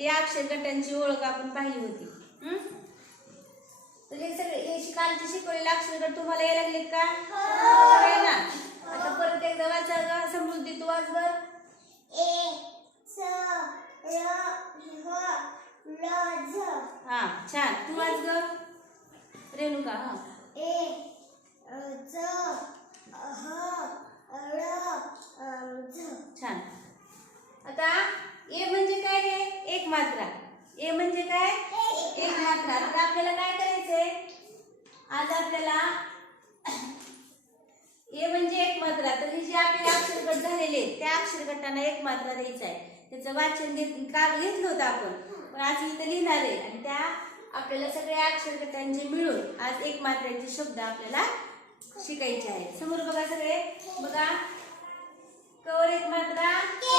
या अक्षर गटांची ओळख आपण पाहिली होती. हं? तर हे सगळे हे कालचे शिकवलेले अक्षर गट तुम्हाला यायला लागलेत का? आहे ना? आता परत एकदा वाचा ग समृद्धी तू वाच बर हा छान. तू वाच ग. रेणुका हा. छान. आता ए म्हणजे काय रे एक मात्रा. ए म्हणजे काय? एक मात्रा. तर आपल्याला काय करायचंय? आज आपल्याला ए म्हणजे एक मात्रा. तर हे जे आपले अक्षरगट झालेले आहेत, त्या अक्षरगटांना एक मात्रा द्यायचा आहे त्याचं वाचन घेत काल घेतलं होतं आपण. पण आज इथं लिहिणार आहे. आणि त्या आपल्याला सगळ्या अक्षरगटांचे मिळून आज एक मात्र्याचे शब्द आपल्याला शिकायचे आहेत. समोर बघा सगळे. बघा. कवर एक मात्रा के.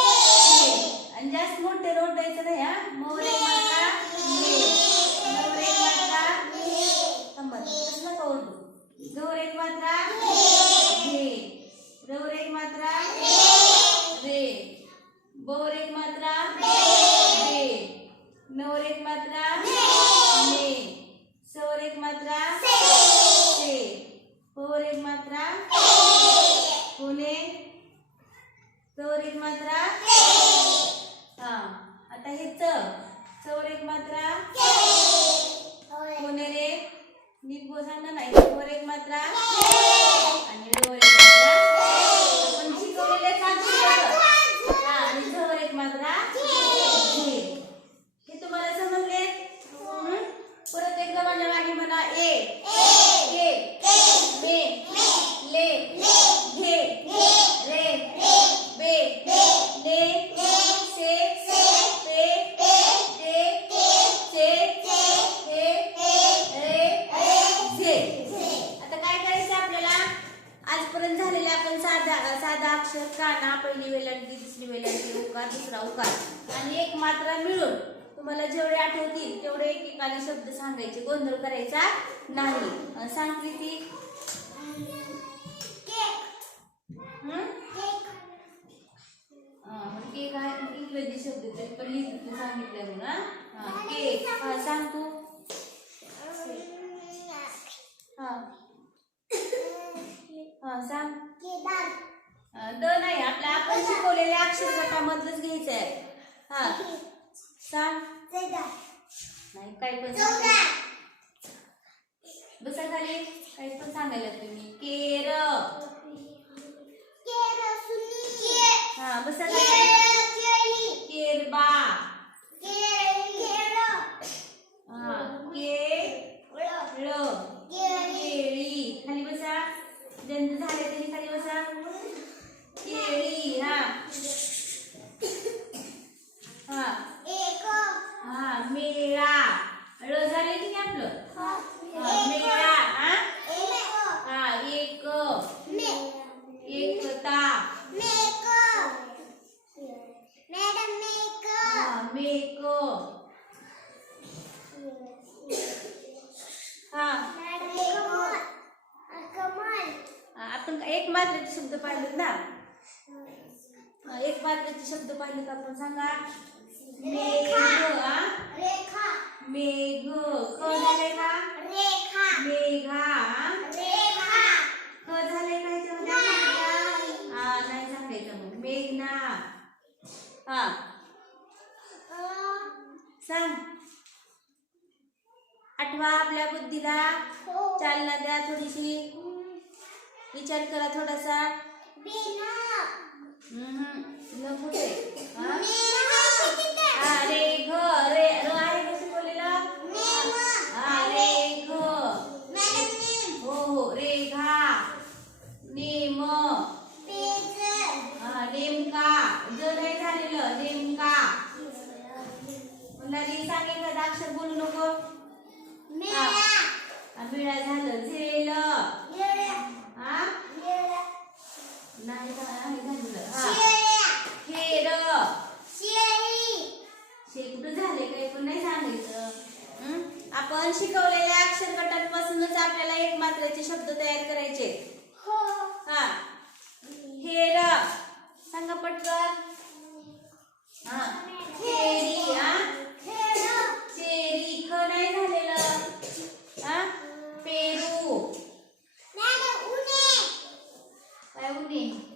आणि जास्त मोठे रोड द्यायचं नाही हा? मोर एक मात्रा. नवर एक मात्रा नका ओरडू. गौर एक मात्रा घे रवर एक मात्रा रे. बोर एक मात्रा रे. नवर एक मात्रा ने सवर एक मात्रा से पोर एक मात्रा पुणे चवर एक मात्रा? हा. आता हे च. चवर एक मात्रा? पुणे रे? नीट बोल ना नाही. वर एक मात्रा आणि वर एक मात्रा आपण शिकवलेले सात शिकवलं. हा आणि झवर एक मात्रा झे. हे तुम्हाला समजले हं? परत एकदा माझ्या मागे म्हणा ए के मे ले घे रे बे ने से पे ते चे हे रे झे आता काय करायचं आपल्याला आजपर्यंत झालेले आपण साधा साधा अक्षर काना पहिली वेलांटी दुसरी वेलांटी उकार दुसरा उकार आणि एक मात्रा मिळून तुम्हाला जेवढे आठवतील तेवढे एकेकाने शब्द सांगायचे गोंधळ करायचा नाही. सांग प्रीती केक आहे इंग्रजी शब्द तरी पण लिहितो तू सांगितलं म्हणून केक. हा सांग तू. हा. हा सांग. द नाही आपल्या आपण शिकवलेल्या अक्षर गटामधलंच घ्यायचं आहे हा. सांग. नाही काही पण. बसा खाली. काही पण सांगायला तुम्ही. केर हा बसा खाली. केरबा. हा के ळ केळी. खाली बसा. ज्यांचं झाले त्यांनी खाली बसा. केळी हा हा हा मेळा ळ झाले की नाही आपलं हा, मेळा हा हा एक एकता हा मेक हा हा, एक मात्रेचे शब्द पाहिलेत ना? हा, एक मात्रेचे शब्द पाहिलेत आपण सांगा. मेघ हा? मेघ. क झाले का? मेघा हा? क झाले का ह्याच्यामध्ये हा नाही सांगायचं मग मेघना हा. सांग. आठवा आपल्या बुद्धीला. चालना द्या थोडीशी. विचार करा थोडासा. हम्म, कुठे? हा? हा, उलटून नाही सांगायचं. आपण शिकवलेल्या अक्षर गटांपासूनच आपल्याला एक मात्राचे शब्द तयार करायचे. हा. हे. र. सांगा पटकन. हा. खेरी हा? चेरी. नाही झालेलं. पेरू. काय उन्हे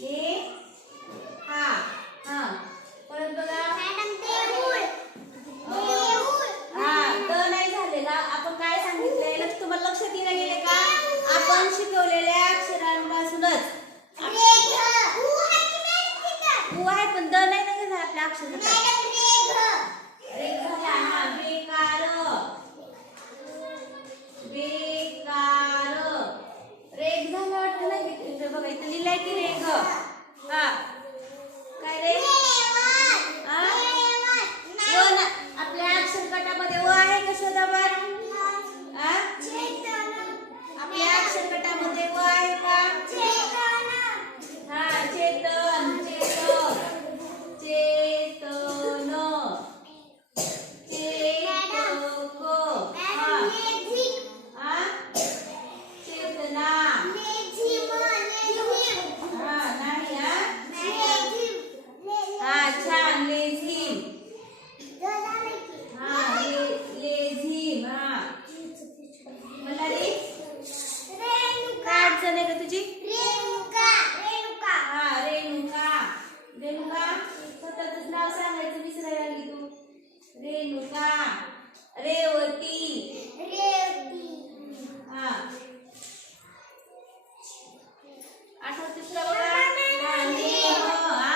नेहा हा परत बघा. हा. द नाही झालेला. आपण काय सांगितलंय लक्ष तुम्हाला लक्षात येणं गेले का? आपण शिकवलेल्या अक्षरांपासूनच. आहे पण द नाही ना झाला आपल्या अक्षर हा. बेकार. बेकार रेग झाला वाटतं नाही का? इथं बघा इथं लिहिलंय की रेग हा काय रे हा व ना आपल्या अक्षर गटामध्ये व आहे का शोधा बरं हा आपल्या अक्षर गटामध्ये व आहे का हा चेतन चेतन चेतन चेतक हा हा चेतना हा नाही हा हा छान लेझिम हा ले- लेझिम हा मला रे काय का तुझी हा रेणुका रेणुका स्वतःच नाव सांगायचं विसरायला लागली तू रेणुका रेवती हा आठवते तुला बघा हा नेह हा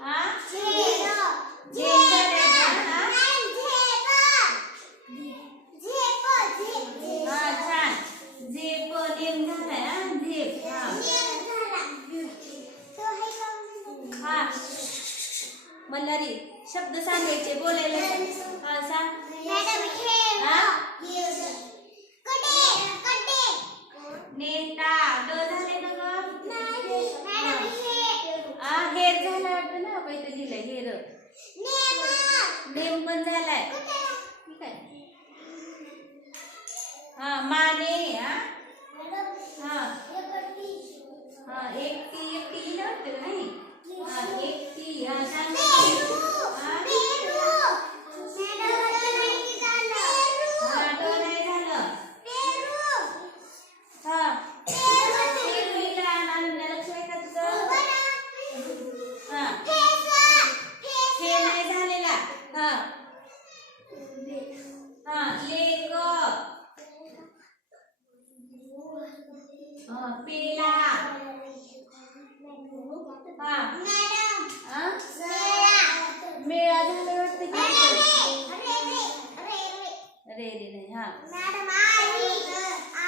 हा झेप झालंय का? हा? हा छान झेप नेम झालाय हा झेप हा हा मल्हारी शब्द सांगायचे बोलायला सांग. हा सांग नेता ड झाले ना ग हा हेर झाला वाटतं ना पहिलं लिहिलंय हेर नेम पण झालाय ठीक आहे हा माने हा? हा. हा एकटी एकटी लिहिलं वाटतं का नाही. हा एकटी हा सांग हा हा ड नाही झालं हा पेरू लिहिलं आणि लक्ष आहे का तुझं हा हे नाही झालेला हा हा लेक हा पेला हा हा मेळा झाला वाटतं की रे रे नाही हा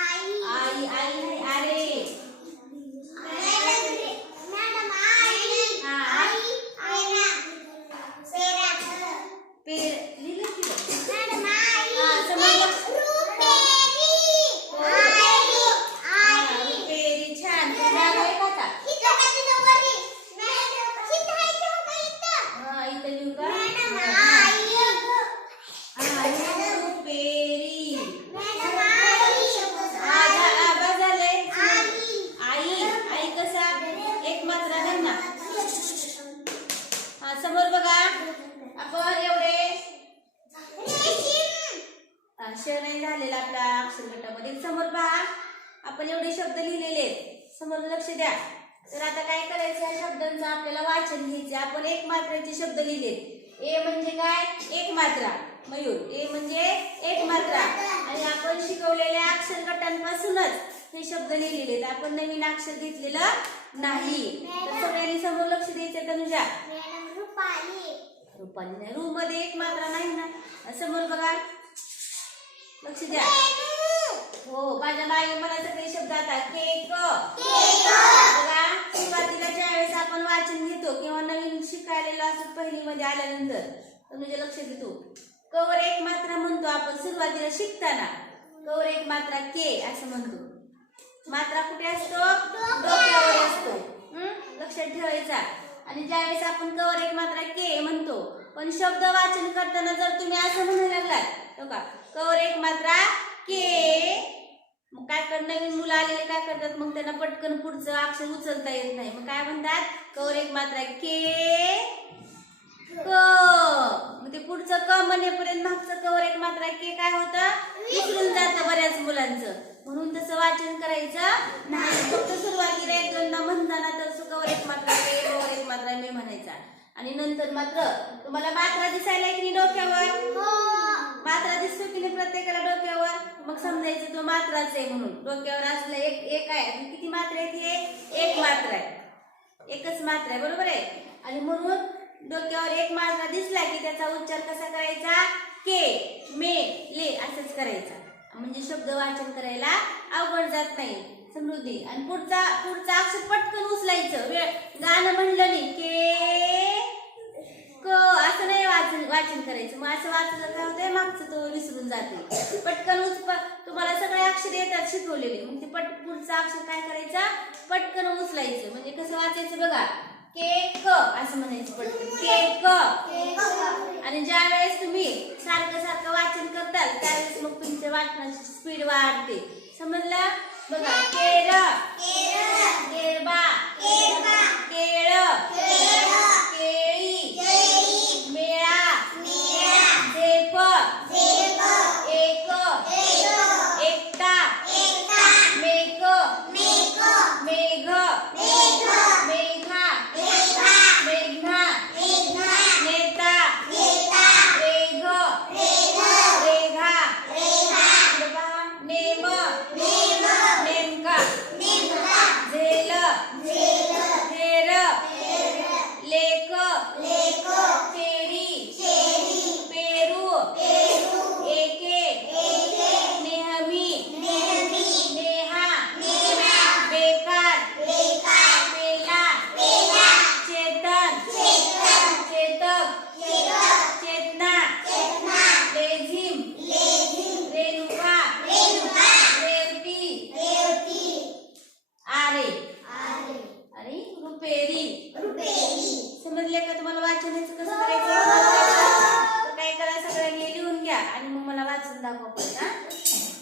आई आई नाही अरे पेर लिहिलं की बघ. हा समजलं हा रुपेरी छान नाव आहे का आता? हा इथं लिहू का हा रुपेरी हा झा- हा, बस झालंय आई आई कसा एक मात्रा नाही ना हा समोर बघा आपण एवढे नाही झालेला आपल्या अक्षर गटामध्ये. समोर पहा. आपण एवढे शब्द लिहिलेले आहेत. समोर लक्ष द्या. तर आता काय करायचं? या शब्दांचं आपल्याला वाचन घ्यायचे आपण एक मात्राचे शब्द लिहिलेत ए म्हणजे काय? एक मात्रा. मयूर. ए म्हणजे एक मात्रा. आणि आपण शिकवलेल्या अक्षर गटांपासूनच हे शब्द लिहिलेले आहेत. आपण नवीन अक्षर घेतलेलं नाही. तर सगळ्यांनी समोर लक्ष द्यायचं तनुजा रुपाली. नाही. रूममध्ये एक मात्रा नाही ना? समोर बघा. लक्ष द्या. हो माझ्या बाई मला सगळे शब्द आता. केक. बघा सुरुवातीला ज्यावेळेस आपण वाचन घेतो किंवा नवीन शिकायला असं पहिली मध्ये आल्यानंतर तर म्हणजे लक्ष देतो. कवर एक मात्रा म्हणतो आपण सुरुवातीला शिकताना. कवर एक मात्रा के असं म्हणतो. मात्रा कुठे असतो? डोक्यावर असतो. हं? लक्षात ठेवायचा. आणि ज्यावेळेस आपण कवर एक मात्रा के म्हणतो पण शब्द वाचन करताना जर तुम्ही असं म्हणायला लागलात हो का कवर एक मात्रा के. काय कर नवीन मुलं आलेले काय करतात? मग त्यांना पटकन पुढचं अक्षर उचलता येत नाही. मग काय म्हणतात? कवर एक मात्रा आहे. के. क. मग ते पुढचं क म्हणेपर्यंत मागचं कवर एक मात्रा आहे. के काय होतं? विसरून जातं बऱ्याच मुलांचं. म्हणून तसं वाचन करायचं नाही. फक्त सुरुवातीला एक दोनदा म्हणताना तसं कवर एक मात्रा के कवर एक मात्रा मी म्हणायचा. आणि नंतर मात्र तुम्हाला मात्रा दिसायला की डोक्यावर? हो. मात्रा दिसतो की नाही प्रत्येकाला डोक्यावर. मग समजायचं तो मात्राच आहे म्हणून. डोक्यावर असलं एक एक आहे. किती मात्रा आहे ती? एक मात्रा आहे. एकच मात्रा आहे. बरोबर आहे? आणि म्हणून डोक्यावर एक मात्रा दिसला की त्याचा उच्चार कसा करायचा? के मे ले असंच करायचा. म्हणजे शब्द वाचन करायला अवघड जात नाही. समृद्धी आणि पुढचा पुढचा अक्षर पटकन उचलायचं. वेळ. गाणं म्हणलं नाही के क असं नाही. वाचन करायचं. मग असं वाचलं काय होतंय मागचं तो विसरून जाते पटकन उच तुम्हाला सगळे अक्षर येतात शिकवलेले. मग ते पट पुढचा अक्षर काय करायचा? पटकन उचलायचं. म्हणजे कसं वाचायचं बघा. केक असं म्हणायचं पटकन. केक. आणि ज्या वेळेस तुम्ही सारखं सारखं वाचन करताल त्यावेळेस मग तुमच्या वाचनाची स्पीड वाढते. समजलं? बघा. केरळ.